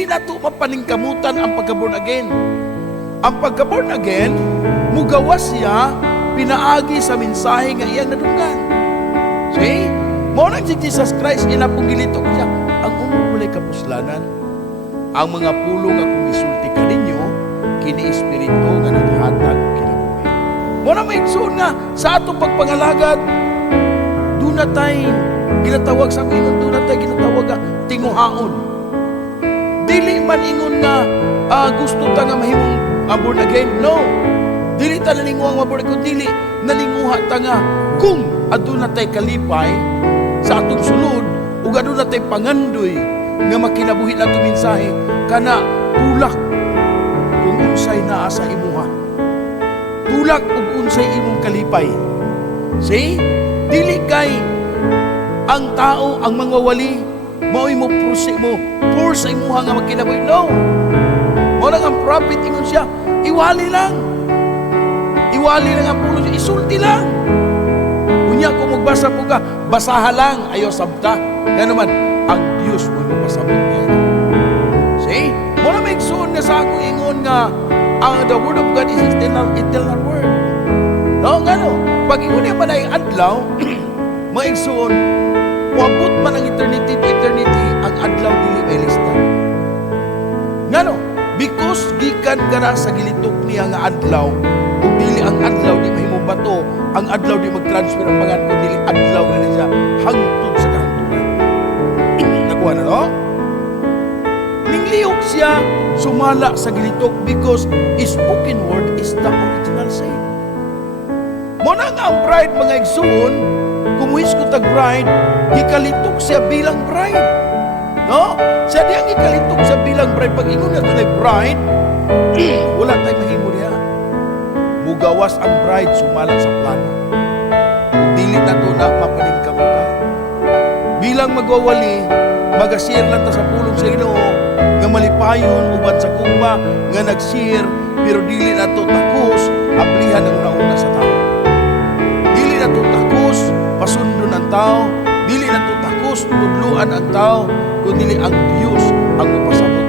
dili na to mapaningkamutan ang pagka-born again. Ang pagka-born again, mugawas siya, pinaagi sa mensahe nga iyang nadunggan. See? Mo nang si Jesus Christ, inapugilito ko siya, ang umulay kapuslanan, ang mga pulong akong gisulti ka ninyo, kini Espiritu nga naghatag kinabuhi. Mo na maigsoon nga, sa atong pagpangalagad, dunatay, ginatawag sa ingon, dunatay, ginatawag nga, tinguhaon. Dili man ingon nga, gusto ta nga mahimong born again. No. Dili ta nalinguha nga born again, dili nalinguha ta nga, kung aduna tay kalipay sa atong sulod, ug aduna tay pangandoy nga makinabuhi nato mensahe, kana tulak kung unsay naa sa imuha. Tulak ug unsay imong kalipay. See? Dili kay ang tao ang mangwawali, mao'y mo pursi mo, force sa imuha nga makinabuhi. No. Mo lang ang prophet ingon siya, iwali lang. Iwali lang ang pulo siya, isulti lang. Unya kung magbasa po ka, basaha lang, ayaw sabta. Nga naman, ang Diyos mo magpasabot niya. See? Mo na may igsoon nga sa akong ingon nga, the Word of God is eternal Word. No, nga no? Pag ingon niya man ay adlaw, maigsoon, muabot man ang eternity to eternity, ang adlaw dili may lista. Nga no? Because gikan ka sa gilitok niya nga adlaw, kung dili ang adlaw di mahimong bato, ang adlaw di mag-transfer ang pangan, kung dili adlaw na siya hangtod sa kahangtunan. Nakuha na, no? Ninglihok siya sumala sa gilitok because spoken word is the original say. Muna nga ang bride, mga igsoon, kumuhis ko tag bride, gikalitok siya bilang bride. No? Siya di ang gikalitok siya bilang bride. Pag ingon na doon ay bride, wala tayong mahimo niya. Mugawas ang bride, sumala sa plano. Dili na doon na mapaningkamutan. Bilang magwawali, magasir lang ta sa pulong sa Ginoo, nga malipayon, uban sa kuma, nga nagsir, pero dili na to takos, ablihan ang nauna sa tao. Dili na to takos, pasundon ang tao, dili na to takos, tudluan ang tao, kundi ang Diyos ang upasabot.